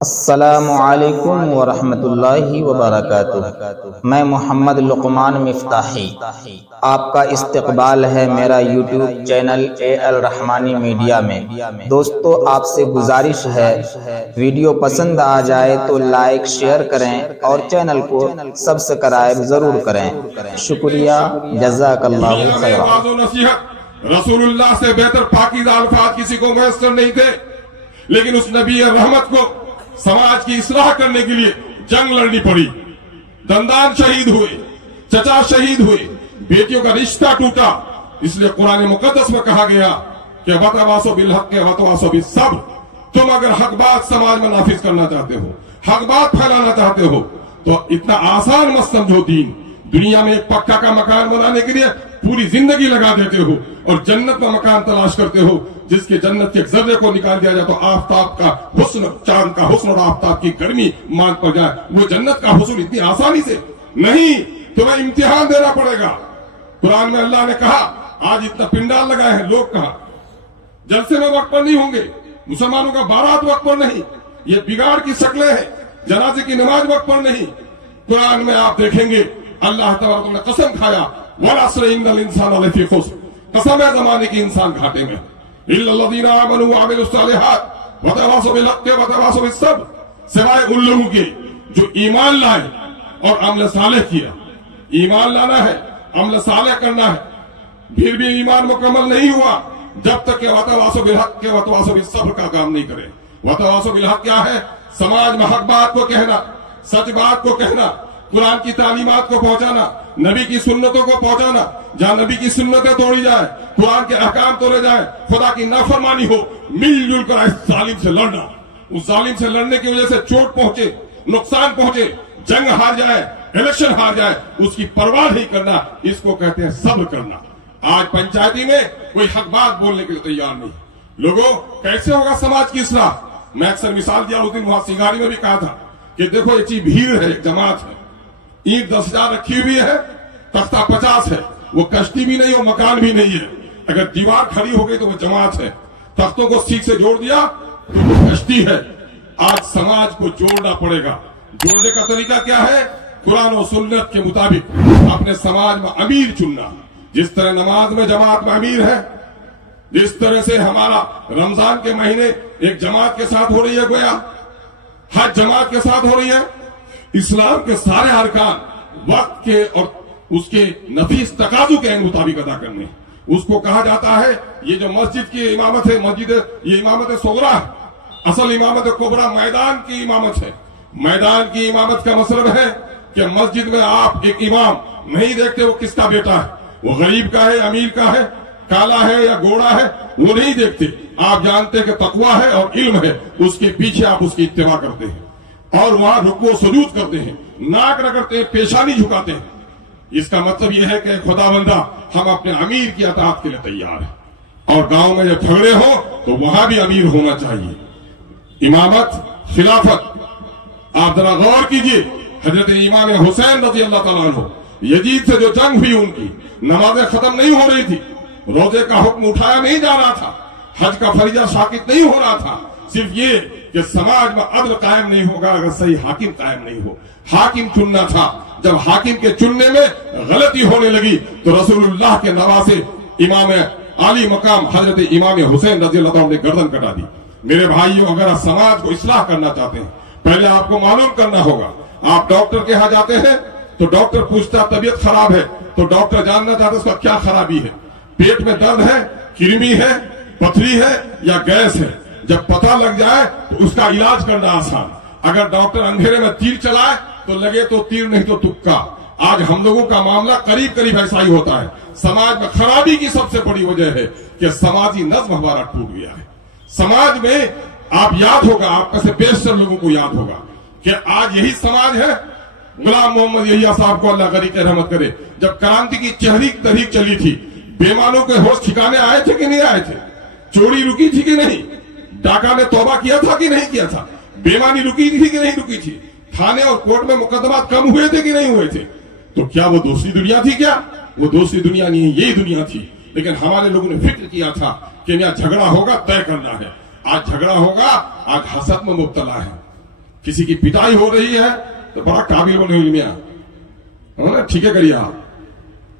अस्सलामुअलैकुम वरहमतुल्लाहि वबरकातुह। मैं मोहम्मद लुकमान मिफ्ताही, आपका इस्तकबाल है मेरा YouTube channel AL Rahmani media में। दोस्तों, आपसे गुजारिश है, वीडियो पसंद आ जाए तो लाइक शेयर करें और चैनल को सब्सक्राइब जरूर करें। शुक्रिया, जज़ाकल्लाहु खैरा। रसूलुल्लाह से बेहतर पाकीज़ा अल्फाज किसी को मुयस्सर नहीं थे, लेकिन उस नबी रहमत को समाज की इस्लाह करने के लिए जंग लड़नी पड़ी। दंदान शहीद हुए, चचा शहीद हुए, बेटियों का रिश्ता टूटा। इसलिए कुरान मुकद्दस में कहा गया कि वतवासो बिल हक वतवासो बिस सब्र। तुम अगर हक बात समाज में नाफिज करना चाहते हो, हक बात फैलाना चाहते हो, तो इतना आसान मत समझो दीन। दुनिया में एक पक्का का मकान बनाने के लिए पूरी जिंदगी लगा देते हो और जन्नत में मकान तलाश करते हो जिसके जन्नत के जर्रे को निकाल दिया जाए तो आफताब का हुस्न, चांद का हुस्न और आफताब की गर्मी मान पड़ जाए। वो जन्नत का हुस्न इतनी आसानी से नहीं, तुम्हें इम्तिहान देना पड़ेगा। कुरान में अल्लाह ने कहा, आज इतना पिंडाल लगाए हैं, लोग कहा जलसे में वक्त पर नहीं होंगे, मुसलमानों का बारात वक्त पर नहीं, ये बिगाड़ की शक्लें हैं, जनाजे की नमाज वक्त पर नहीं। कुरान में आप देखेंगे अल्लाह तबारक ने कसम खाया, वल अस्र इन्नल इंसान लफी खुस्र, कसम है जमाने की इंसान घाटे में, इल्लल्लज़ीना आमनू व अमिलुस सालिहात व तवासौ बिल हक़्क़ि व तवासौ बिस सब्र, सिवाय उन लोगों के जो ईमान लाए और अमल सालेह किया। ईमान लाना है, अमल सालेह करना है, फिर भी ईमान मुकम्मल नहीं हुआ जब तक कि व तवासौ बिल हक़्क़ि व तवासौ बिस सब्र का काम नहीं करे। व तवासौ बिल हक़्क़ क्या है? समाज में हक बात को कहना, सच बात को कहना, कुरान की तालीमात को पहुंचाना, नबी की सुन्नतों को पहुंचाना। जहां नबी की सुन्नतें तोड़ी जाए, कुरान के अहकाम तोड़े जाए, खुदा की नाफरमानी हो, मिलजुल कर इस जालिम से लड़ना। उस जालिम से लड़ने की वजह से चोट पहुंचे, नुकसान पहुंचे, जंग हार जाए, इलेक्शन हार जाए, उसकी परवाह नहीं करना, इसको कहते हैं सब्र करना। आज पंचायती में कोई हक बात बोलने के लिए तैयार नहीं। लोगों, कैसे होगा समाज की इस्लाह? मैं अक्सर मिसाल दिया, उस दिन वहां सिंगारी में भी कहा था कि देखो, एक भीड़ है, एक जमात है, ईंट 10,000 रखी हुई है, तख्ता 50 है, वो कश्ती भी नहीं और मकान भी नहीं है। अगर दीवार खड़ी हो गई तो वो जमात है, तख्तों को सीख से जोड़ दिया तो वो कश्ती है। आज समाज को जोड़ना पड़ेगा। जोड़ने का तरीका क्या है? कुरान और सुन्नत के मुताबिक अपने समाज में अमीर चुनना। जिस तरह नमाज में जमात में अमीर है, जिस तरह से हमारा रमजान के महीने एक जमात के साथ हो रही है, गोया हज जमात के साथ हो रही है, इस्लाम के सारे अरकान वक्त के और उसके नफीस तकाजु के मुताबिक अदा करने। उसको कहा जाता है, ये जो मस्जिद की इमामत है, मस्जिद ये इमामत सोगरा है, असल इमामत कोबरा मैदान की इमामत है। मैदान की इमामत का मतलब है कि मस्जिद में आप एक इमाम नहीं देखते वो किसका बेटा है, वो गरीब का है, अमीर का है, काला है या गोरा है, वो नहीं देखते। आप जानते हैं कि तकवा है और इल्म है, उसके पीछे आप उसकी इत्तिबा करते हैं और वहां रुकू सुजूद करते हैं, नाक रगड़ते हैं, पेशानी झुकाते हैं। इसका मतलब यह है कि खुदावंदा हम अपने अमीर की अताअत के लिए तैयार हैं। और गांव में जब झगड़े हो तो वहां भी अमीर होना चाहिए। इमामत, खिलाफत, आप जरा गौर कीजिए, हजरत इमाम हुसैन रज़ी अल्लाह तआला अन्हु, यजीद से जो जंग हुई उनकी, नमाजें खत्म नहीं हो रही थी, रोजे का हुक्म उठाया नहीं जा रहा था, हज का फरीजा साकित नहीं हो रहा था, सिर्फ ये कि समाज में अदल कायम नहीं होगा अगर सही हाकिम कायम नहीं हो। हाकिम चुनना था। जब हाकिम के चुनने में गलती होने लगी तो रसूलुल्लाह के नवासे इमाम आली मकाम हजरत इमाम हुसैन रज़ी अल्लाह तआला ने गर्दन कटा दी। मेरे भाइयों, अगर आप समाज को इस्लाह करना चाहते हैं, पहले आपको मालूम करना होगा। आप डॉक्टर के यहाँ जाते हैं तो डॉक्टर पूछता तबीयत खराब है, तो डॉक्टर जानना चाहता है उसका क्या खराबी है, पेट में दर्द है, कृमि है, पथरी है या गैस है। जब पता लग जाए तो उसका इलाज करना आसान। अगर डॉक्टर अंधेरे में तीर चलाए तो लगे तो तीर नहीं तो तुक्का। आज हम लोगों का मामला करीब करीब ऐसा ही होता है। समाज में खराबी की सबसे बड़ी वजह है कि समाजी नज्म हमारा टूट गया है। समाज में आप याद होगा, आप में से बेशतर लोगों को याद होगा कि आज यही समाज है, गुलाम मोहम्मद यहिया साहब को अल्लाह गरीब रहमत करे, जब क्रांति की तहरीक चली थी, बेमानों के होश ठिकाने आए थे कि नहीं आए थे? चोरी रुकी थी कि नहीं? डाका ने तौबा किया था कि नहीं किया था? बेमानी रुकी थी कि नहीं रुकी थी? थाने और कोर्ट में मुकदमा कम हुए थे कि नहीं हुए थे? तो क्या वो दूसरी दुनिया थी? क्या वो दूसरी दुनिया नहीं, यही दुनिया थी। लेकिन हमारे लोगों ने फिक्र किया था कि यहाँ झगड़ा होगा, तय करना है। आज झगड़ा होगा, आज हसद में मुब्तला है, किसी की पिटाई हो रही है तो बड़ा काबिल बने मियां, ठीक है करिए आप।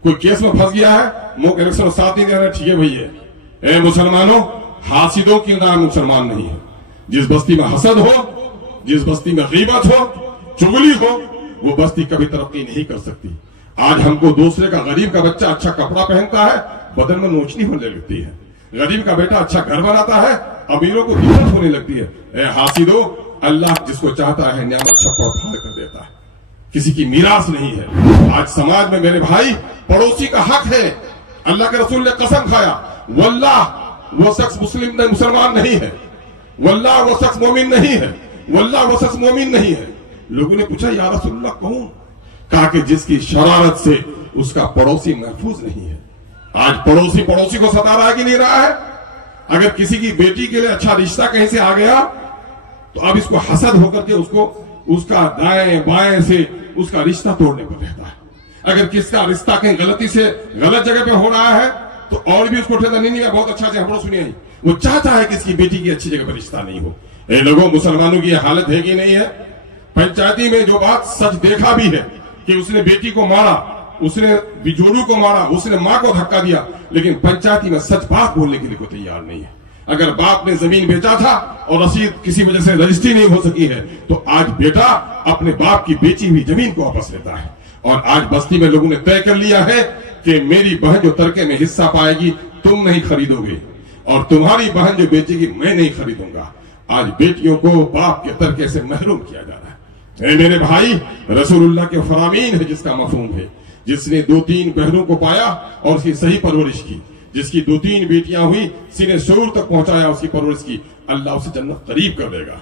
कोई केस में फंस गया है, मुख इलेक्शन 7 दिन दे, ठीक है भैया। ए मुसलमानों, हासिदों की नाम मुसलमान नहीं है। जिस बस्ती में हसद हो, जिस बस्ती में गीबत हो, चुगली हो, वो बस्ती कभी तरक्की नहीं कर सकती। आज हमको दूसरे का, गरीब का बच्चा अच्छा कपड़ा पहनता है, बदन में नोचनी होने लगती है। गरीब का बेटा अच्छा घर बनाता है, अमीरों को दिक्कत होने लगती है। ए हासिदो, अल्लाह जिसको चाहता है नियामत छप्पड़ फाड़ कर देता है, किसी की मीरास नहीं है। आज समाज में मेरे भाई, पड़ोसी का हक है। अल्लाह के रसूल ने कसम खाया, वल्लाह वो शख्स मुसलमान नहीं है, वल्लाह वो शख्स मोमिन नहीं है, वल्लाह वो शख्स मोमिन नहीं है। लोगों ने पूछा या रसूलल्लाह कौन? कहा कि जिसकी शरारत से उसका पड़ोसी महफूज नहीं है। आज पड़ोसी को सता रहा है कि नहीं रहा है? अगर किसी की बेटी के लिए अच्छा रिश्ता कहीं से आ गया तो अब इसको हसद होकर के उसको उसका दाएं बाएं से उसका रिश्ता तोड़ने पर रहता है। अगर किसका रिश्ता कहीं गलती से गलत जगह पे हो रहा है तो और भी उसको ठेका नहीं, बहुत अच्छा से हम सुनिए, वो चाहता है कि इसकी बेटी की अच्छी जगह पर रिश्ता नहीं हो। ए लोगों, मुसलमानों की हालत है कि नहीं है? पंचायती में जो बात सच देखा भी है कि उसने बेटी को मारा, उसने बिजोड़ू को मारा, उसने मां को धक्का दिया, लेकिन पंचायती में सच बात बोलने के लिए कोई तैयार नहीं है। अगर बाप ने जमीन बेचा था और रसीद किसी वजह से रजिस्ट्री नहीं हो सकी है तो आज बेटा अपने बाप की बेची हुई जमीन को वापस लेता है। और आज बस्ती में लोगों ने तय कर लिया है कि मेरी बहन जो तर्के में हिस्सा पाएगी तुम नहीं खरीदोगे, और तुम्हारी बहन जो बेचेगी मैं नहीं खरीदूंगा। आज बेटियों को बाप के तर्के से महरूम किया जा रहा है। मेरे भाई, रसूलुल्लाह के फरामीन है जिसका मफहूम है, जिसने 2-3 बहनों को पाया और उसकी सही परवरिश की, जिसकी 2-3 बेटियां हुई, सीने शऊर तक पहुंचाया, उसकी परवरिश की, अल्लाह उसे जन्नत करीब कर देगा।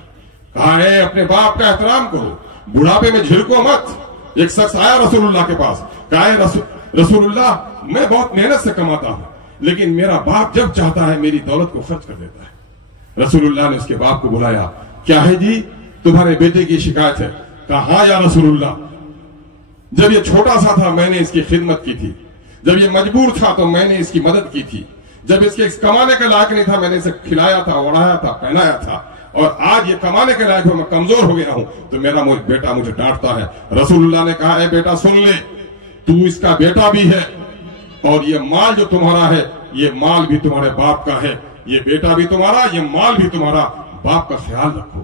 कहा है अपने बाप का एहतराम करो, बुढ़ापे में झिड़को मत। एक शख्स आया रसूलुल्लाह के पास, कहा है रसूलुल्लाह मैं बहुत मेहनत से कमाता हूं, लेकिन मेरा बाप जब चाहता है मेरी दौलत को खर्च कर देता है। रसूलुल्लाह ने उसके बाप को बुलाया, क्या है जी, तुम्हारे बेटे की शिकायत है? कहा हाँ या रसूलुल्लाह, जब ये छोटा सा था मैंने इसकी खिदमत की थी, जब ये मजबूर था तो मैंने इसकी मदद की थी, जब इसके कमाने के लायक नहीं था मैंने इसे खिलाया था, ओढ़ाया था, पहनाया था, और आज ये कमाने के लायक हो, मैं कमजोर हो गया हूं तो मेरा बेटा मुझे डांटता है। रसूलुल्लाह ने कहा है बेटा सुन ले, तू इसका बेटा भी है और ये माल जो तुम्हारा है ये माल भी तुम्हारे बाप का है, ये बेटा भी तुम्हारा, ये माल भी तुम्हारा, बाप का ख्याल रखो।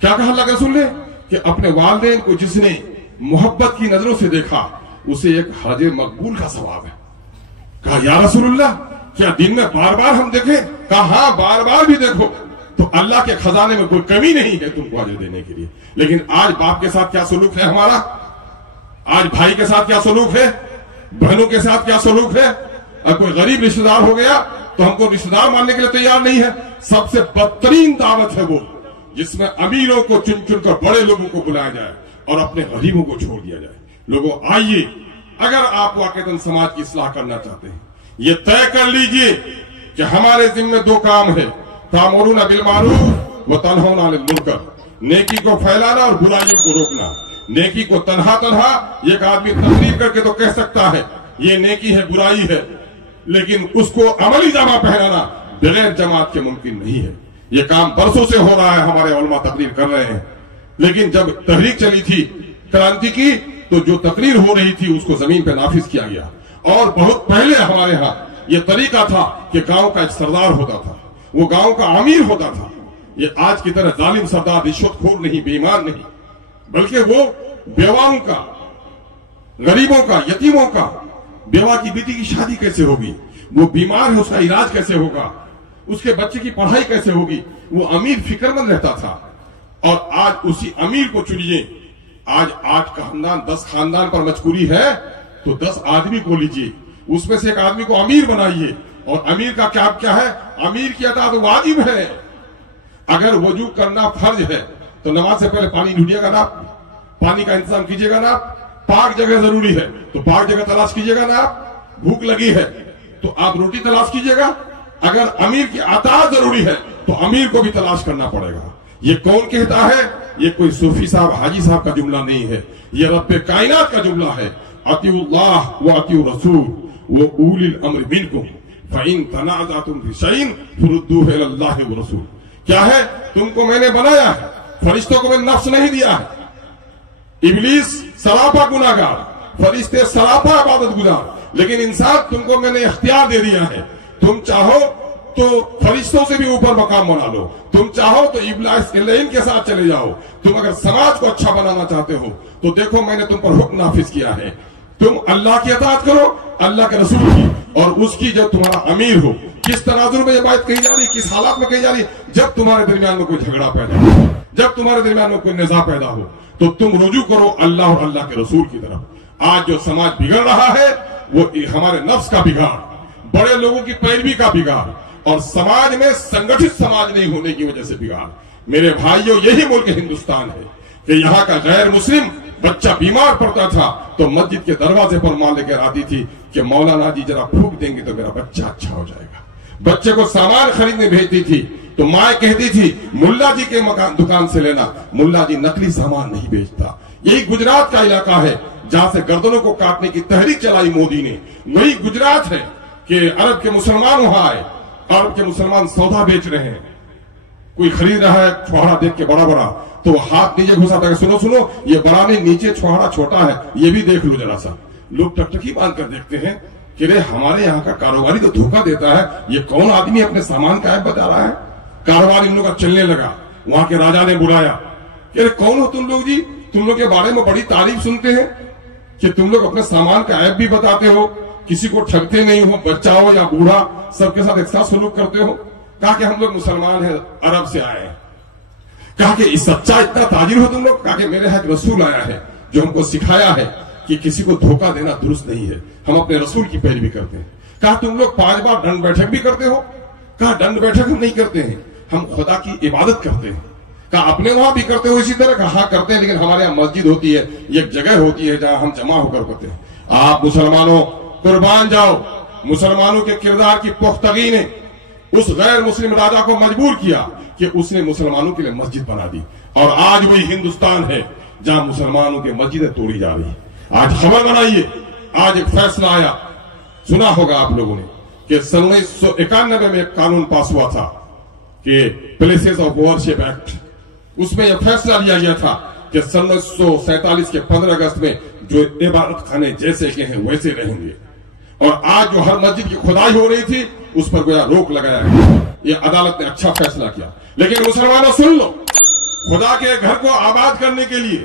क्या कहा अल्लाह के रसूल ने कि अपने वालिदैन को जिसने मोहब्बत की नजरों से देखा उसे एक हज मकबूल का सवाब है। कहा या रसूलुल्लाह क्या दिन में बार बार हम देखें? कहा हाँ बार बार भी देखो, तो अल्लाह के खजाने में कोई कमी नहीं है तुमको अजर देने के लिए। लेकिन आज बाप के साथ क्या सलूक है हमारा? आज भाई के साथ क्या सलूक है? बहनों के साथ क्या सलूक है? अगर कोई गरीब रिश्तेदार हो गया तो हमको रिश्तेदार मानने के लिए तैयार नहीं है। सबसे बदतरीन दावत है वो जिसमें अमीरों को चुन चुन कर बड़े लोगों को बुलाया जाए और अपने गरीबों को छोड़ दिया जाए। लोगों आइए, अगर आप वाकईतन समाज की इस्लाह करना चाहते हैं, ये तय कर लीजिए कि हमारे जिम्मे 2 काम है, तामुरूना बिल मारूफ व तनहौना अनिल मुनकर, नेकी को फैलाना और बुराइयों को रोकना। नेकी को तन्हा एक आदमी तकरीर करके तो कह सकता है ये नेकी है, बुराई है, लेकिन उसको अमली जामा पहनाना बगैर जमात के मुमकिन नहीं है। ये काम बरसों से हो रहा है, हमारे उलमा तकरीर कर रहे हैं, लेकिन जब तहरीक चली थी क्रांति की तो जो तकरीर हो रही थी उसको जमीन पे नाफिज किया गया। और बहुत पहले हमारे यहाँ ये तरीका था कि गांव का एक सरदार होता था, वो गांव का अमीर होता था। ये आज की तरह जालिम सरदार, रिश्वतखोर नहीं, बेईमान नहीं, बल्कि वो बेवाओं का, गरीबों का, यतीमों का, बेवा की बेटी की शादी कैसे होगी, वो बीमार है उसका इलाज कैसे होगा, उसके बच्चे की पढ़ाई कैसे होगी, वो अमीर फिक्रमंद रहता था। और आज उसी अमीर को चुनिए। आज 8 खानदान 10 खानदान पर मजबूरी है तो 10 आदमी को लीजिए, उसमें से एक आदमी को अमीर बनाइए। और अमीर का क्या है? अमीर की अता तो वाजिब है। अगर वजू करना फर्ज है तो नमाज से पहले पानी ढूंढिएगा ना, पानी का इंतजाम कीजिएगा ना। पाक जगह जरूरी है तो पाक जगह तलाश कीजिएगा ना। भूख लगी है तो आप रोटी तलाश कीजिएगा। अगर अमीर की अता जरूरी है तो अमीर को भी तलाश करना पड़ेगा। ये कौन कहता है? ये कोई सूफी साहब, हाजी साहब का जुमला नहीं है, ये रब्बे कायनात का जुमला है। अतिउल्लाह व अतिउ रसूल व उलिल अम्र मिनकुम फइन तनाज़अतुम फी शैइन फरुद्दूहु इलल्लाहि व रसूल। क्या है? तुमको मैंने बनाया है, फरिश्तों को मैंने नफ्स नहीं दिया है। इब्लीस सरापा गुनाहगार, फरिश्ते सरापा इबादत गुजार, लेकिन इंसान तुमको मैंने इख्तियार दे दिया है। तुम चाहो तो फरिश्तों से भी ऊपर मकाम बना लो, तुम चाहो तो इब्लीस के लाइन के साथ चले जाओ। तुम अगर समाज को अच्छा बनाना चाहते हो तो देखो मैंने तुम पर हुक्म नाफिज किया है, तुम अल्लाह की इताअत करो, अल्लाह के रसूल की, और उसकी जब तुम्हारा अमीर हो। किस तनाजुर में ये बात कही जा रही, किस हालात में कही जा रही? जब तुम्हारे दरमियान में कोई झगड़ा पैदा हो, जब तुम्हारे दरमियान में कोई निज़ा पैदा हो, तो तुम रुजू करो अल्लाह और अल्लाह के रसूल की तरफ। आज जो समाज बिगड़ रहा है वो हमारे नफ्स का बिगाड़, बड़े लोगों की पैरवी का बिगाड़, और समाज में संगठित समाज नहीं होने की वजह से बिगाड़। मेरे भाइयों, यही मुल्क हिंदुस्तान है कि यहाँ का गैर मुस्लिम बच्चा बीमार पड़ता था तो मस्जिद के दरवाजे पर मां लेकर आती थी कि मौलाना जी जरा फूंक देंगे तो मेरा बच्चा अच्छा हो जाएगा। बच्चे को सामान खरीदने भेजती थी तो माँ कहती थी मुल्ला जी के मकान दुकान से लेना, मुल्ला जी नकली सामान नहीं बेचता। यही गुजरात का इलाका है जहां से गर्दनों को काटने की तहरीक चलाई मोदी ने। वही गुजरात है कि अरब के मुसलमान वहां आए, अरब के मुसलमान सौदा बेच रहे हैं, कोई खरीद रहा है छुहारा देख के बड़ा बड़ा, तो हाथ नीचे घुसाता है, सुनो सुनो ये बड़ा नहीं, नीचे छुहारा छोटा है, ये भी देख लो जरा सा। लोग टकटकी बांध कर देखते हैं कि रे हमारे यहाँ का कारोबारी तो धोखा देता है, ये कौन आदमी अपने सामान का ऐप बता रहा है। कारोबार इन लोगों का चलने लगा। वहां के राजा ने बुलाया कि रे कौन हो तुम लोग जी, तुम लोग के बारे में बड़ी तारीफ सुनते हैं कि तुम लोग अपने सामान का ऐप भी बताते हो, किसी को ठगते नहीं हो, बच्चा हो या बूढ़ा सबके साथ एक साथ सलूक करते हो। कहा कि हम लोग मुसलमान हैं, अरब से आए हैं। कहा कि इस सच्चा इतना ताजिर हो तुम लोग? कहा कि मेरे यहाँ एक रसूल आया है जो हमको सिखाया है कि किसी को धोखा देना दुरुस्त नहीं है, हम अपने रसूल की पैरवी करते हैं। कहा तुम लोग 5 बार दंड बैठक भी करते हो? कहा दंड बैठक हम नहीं करते हैं, हम खुदा की इबादत करते हैं। कहा अपने वहां भी करते हो इसी तरह? कहा हाँ करते हैं, लेकिन हमारे यहाँ मस्जिद होती है, एक जगह होती है जहां हम जमा होकर करते हैं। आप मुसलमानों कुर्बान जाओ, मुसलमानों के किरदार की पुख्तगी ने उस गैर मुस्लिम राजा को मजबूर किया कि उसने मुसलमानों के लिए मस्जिद बना दी, और आज वही हिंदुस्तान है जहां मुसलमानों की मस्जिदें तोड़ी जा रही है। आज खबर बनाइए, आज एक फैसला आया, सुना होगा आप लोगों ने कि सन 1991 में एक कानून पास हुआ था कि प्लेसेस ऑफ वर्शिप एक्ट, उसमें यह फैसला लिया गया था कि सन 1947 के 15 अगस्त में जो इबादत खाने जैसे के हैं वैसे रहेंगे। और आज जो हर मस्जिद की खुदाई हो रही थी उस पर गोया रोक लगाया है। ये अदालत ने अच्छा फैसला किया। लेकिन मुसलमानों सुन लो, खुदा के घर को आबाद करने के लिए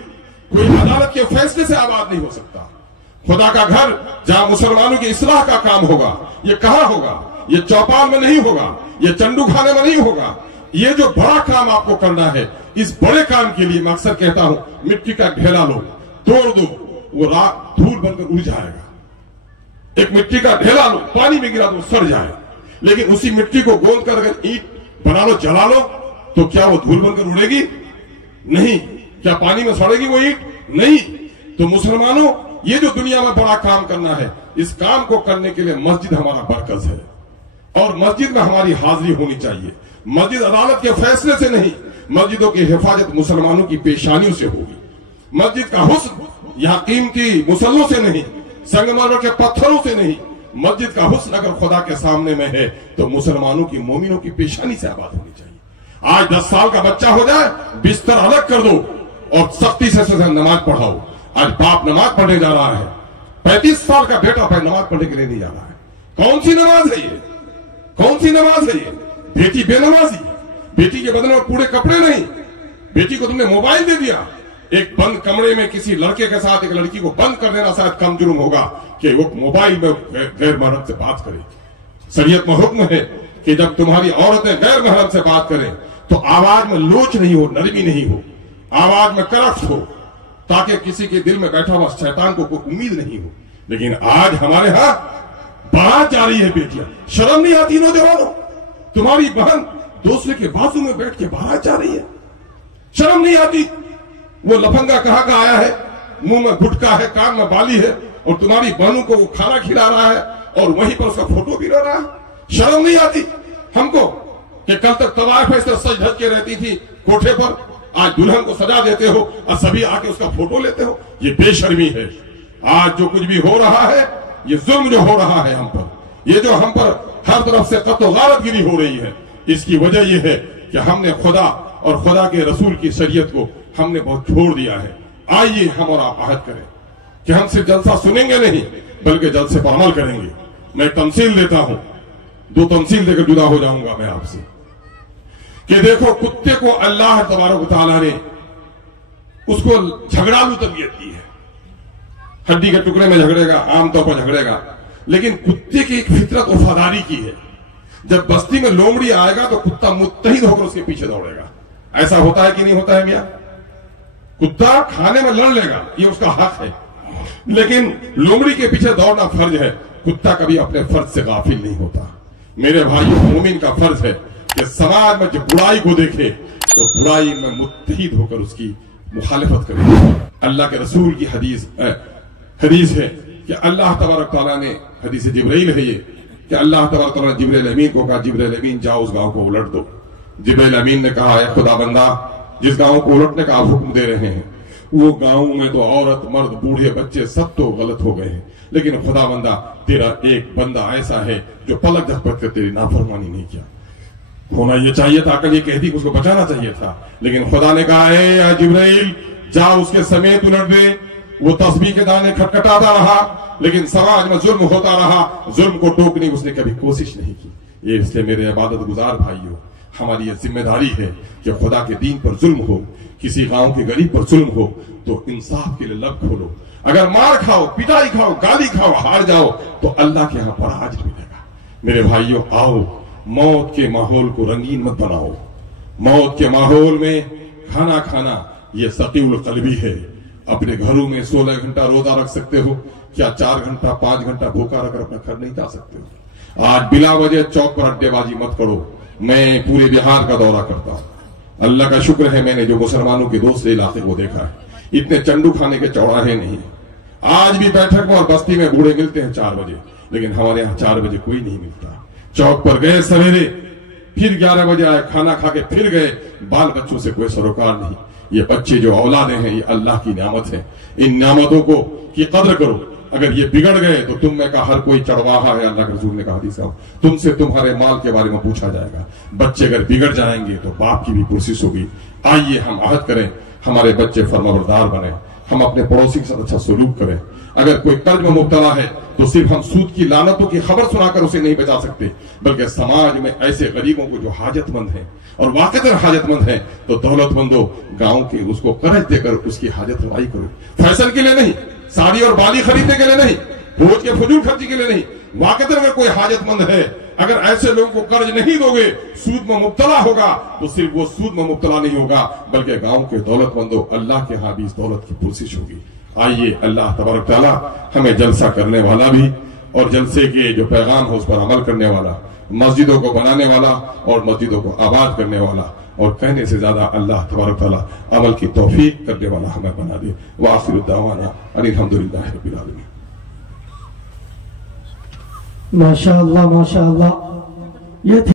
कोई अदालत के फैसले से आबाद नहीं हो सकता। खुदा का घर जहां मुसलमानों की इस्लाह का काम होगा, ये कहां होगा? ये चौपाल में नहीं होगा, ये चंडू खाने में नहीं होगा। ये जो बड़ा काम आपको करना है, इस बड़े काम के लिए मैं अक्सर कहता हूं मिट्टी का ढेला लो, तोड़ दो, वो रात धूल बनकर उड़ जाएगा। एक मिट्टी का ढेला लो, पानी में गिरा दो, सड़ जाए। लेकिन उसी मिट्टी को गोंद कर अगर ईंट बना लो, जला लो, तो क्या वो धूल बनकर उड़ेगी? नहीं। क्या पानी में सड़ेगी वो ईंट? नहीं। तो मुसलमानों, ये जो दुनिया में बड़ा काम करना है, इस काम को करने के लिए मस्जिद हमारा मरकज है, और मस्जिद में हमारी हाजिरी होनी चाहिए। मस्जिद अदालत के फैसले से नहीं, मस्जिदों की हिफाजत मुसलमानों की पेशानियों से होगी। मस्जिद का हुस्न यहाँ कीमती मुसल्लों से नहीं, संगमरमर के पत्थरों से नहीं, मस्जिद का हुस्न अगर खुदा के सामने में है तो मुसलमानों की, मोमिनों की पेशानी से आबाद होनी चाहिए। आज 10 साल का बच्चा हो जाए, बिस्तर अलग कर दो और सख्ती से नमाज पढ़ाओ। आज बाप नमाज पढ़ने जा रहा है, 35 साल का बेटा भाई नमाज पढ़ने के लिए नहीं जा रहा है। कौन सी नमाज है ये? कौन सी नमाज है ये? बेटी बेनमाजी, बेटी के बदले में पूरे कपड़े नहीं, बेटी को तुमने मोबाइल दे दिया। एक बंद कमरे में किसी लड़के के साथ एक लड़की को बंद कर देना शायद कम जुर्म होगा कि वो मोबाइल में गैर महरम से बात करे। शरीयत में हुक्म है कि जब तुम्हारी औरतें गैर महरम से बात करें तो आवाज में लोच नहीं हो, नरमी नहीं हो, आवाज में करफ्ट हो, ताकि किसी के दिल में बैठा हुआ शैतान को कोई उम्मीद नहीं हो। लेकिन आज हमारे यहां बारात जा रही है बेटियां, शर्म नहीं आती नौजवानों? तुम्हारी बहन दूसरे के बाजू में बैठ के बारात जा रही है, शर्म नहीं आती? वो लफंगा कहाँ का आया है, मुंह में गुटका है, कान में बाली है, और तुम्हारी बहनों को वो खाना खिला रहा है और वहीं पर उसका फोटो भी ले रहा है। शर्म नहीं आती हमको कि कल तक तवाफ पे सज धज के रहती थी कोठे पर, आज दुल्हन को सजा देते हो और सभी आके उसका फोटो लेते हो? ये बेशर्मी है। आज जो कुछ भी हो रहा है, ये जुल्म जो हो रहा है हम पर, ये जो हम पर हर तरफ से कत्ल गारतगिरी हो रही है, इसकी वजह यह है कि हमने खुदा और खुदा के रसूल की शरीयत को हमने बहुत छोड़ दिया है। आइए हम और आप आहद करें कि हम सिर्फ जलसा सुनेंगे नहीं बल्कि जलसे पर अमल करेंगे। मैं तमसील देता हूं, 2 तमसील देकर जुदा हो जाऊंगा मैं आपसे कि देखो, कुत्ते को अल्लाह तबारक व तआला ने उसको झगड़ालू तबीयत दी है, हड्डी के टुकड़े में झगड़ेगा, आमतौर पर झगड़ेगा, लेकिन कुत्ते की एक फितरत वफादारी की है। जब बस्ती में लोमड़ी आएगा तो कुत्ता मुत्तहिद होकर उसके पीछे दौड़ेगा। ऐसा होता है कि नहीं होता है मियां? कुत्ता खाने में लड़ लेगा, ये उसका हक है, लेकिन लोमड़ी के पीछे दौड़ना फर्ज है। कुत्ता कभी अपने फर्ज से गाफिल नहीं होता। मेरे भाइयों, मोमिन का फर्ज है कि समाज में जब बुराई को देखे तो बुराई में मुत्तहिद होकर उसकी मुखालिफत करे। अल्लाह के रसूल की हदीस है कि अल्लाह तबारक तआला ने, हदीस जिब्रील है ये, कि अल्लाह तबारक तआला ने जिब्रील अमीन को कहा, जिब्रील अमीन जाओ उस गांव को उलट दो। जिब्रील अमीन ने कहा, है खुदा बंदा, जिस गांव को उलटने का आप हुक्म दे रहे हैं वो गांव में तो औरत मर्द बूढ़े बच्चे सब तो गलत हो गए हैं, लेकिन खुदा बंदा तेरा एक बंदा ऐसा है जो पलक झपक कर तेरी नाफरमानी नहीं किया। होना ये चाहिए था, अकल ये कहती उसको बचाना चाहिए था, लेकिन खुदा ने कहा है जिब्रील जाओ उसके समेत उलट दे। वो तस्बीह के दाने खटखटाता रहा, लेकिन समाज में जुल्म होता रहा, जुल्म को टोकने की उसने कभी कोशिश नहीं की। ये इसलिए मेरे इबादत गुजार भाइयों, हमारी ये जिम्मेदारी है कि खुदा के दीन पर जुल्म हो, किसी गांव के गरीब पर जुल्म हो तो इंसाफ के लिए लब खोलो। अगर मार खाओ, पिटाई खाओ, गाली खाओ, हार जाओ तो अल्लाह के यहां बड़ा अजर मिलेगा। मेरे भाइयों, आओ मौत के माहौल को रंगीन मत बनाओ। मौत के माहौल में खाना खाना यह सकीउल कल्बी है। अपने घरों में 16 घंटा रोजा रख सकते हो, क्या 4 घंटा 5 घंटा भूखा रखकर अपना घर नहीं जा सकते हो? आज बिला वजह चौक पर अड्डेबाजी मत करो। मैं पूरे बिहार का दौरा करता हूं, अल्लाह का शुक्र है मैंने जो मुसलमानों के दूसरे इलाके को देखा है, इतने चंडू खाने के चौराहे नहीं। आज भी बैठक में और बस्ती में बूढ़े मिलते हैं 4 बजे, लेकिन हमारे यहाँ 4 बजे कोई नहीं मिलता। चौक पर गए सवेरे, फिर 11 बजे आए, खाना खा के फिर गए, बाल बच्चों से कोई सरोकार नहीं। ये बच्चे जो औलादे हैं ये अल्लाह की नियामत है, इन नियामतों को की कद्र करो। अगर ये बिगड़ गए तो तुम में का हर कोई चढ़वाहा है। अल्लाह के रसूल ने कहा हदीस में, तुमसे तुम्हारे माल के बारे में पूछा जाएगा। बच्चे अगर बिगड़ जाएंगे तो बाप की भी कोशिश होगी। आइए हम आहद करें, हमारे बच्चे फरमाबरदार बने, हम अपने पड़ोसी के साथ अच्छा सलूक करें। अगर कोई कर्ज में मुब्तला है तो सिर्फ हम सूद की लानतों की खबर सुनाकर उसे नहीं बचा सकते, बल्कि समाज में ऐसे गरीबों को जो हाजतमंद हैं और वाकईतन हाजतमंद हैं तो दौलतमंदों गांव के उसको कर्ज देकर उसकी हाजत रवाई करो। फैशन के लिए नहीं, साड़ी और बाली खरीदने के लिए नहीं, रोज के फजूल खर्ची के लिए नहीं। वाकईतन अगर कोई हाजतमंद है, अगर ऐसे लोगों को कर्ज नहीं दोगे, सूद में मुब्तला होगा, तो सिर्फ वो सूद में मुब्तला नहीं होगा बल्कि गांव के दौलतमंदों अल्लाह के यहां भी इस दौलत की पुरसिश होगी। आइए अल्लाह तबारक तआला हमें जलसा करने वाला भी और जलसे के जो पैगाम हो उस पर अमल करने वाला, मस्जिदों को बनाने वाला और मस्जिदों को आबाद करने वाला और कहने से ज्यादा अल्लाह तबारक तआला अमल की तौफीक करने वाला हमें बना दे। व आखिरु दावाना अल्हम्दुलिल्लाहि रब्बिल आलमीन। माशाअल्लाह माशाअल्लाह। ये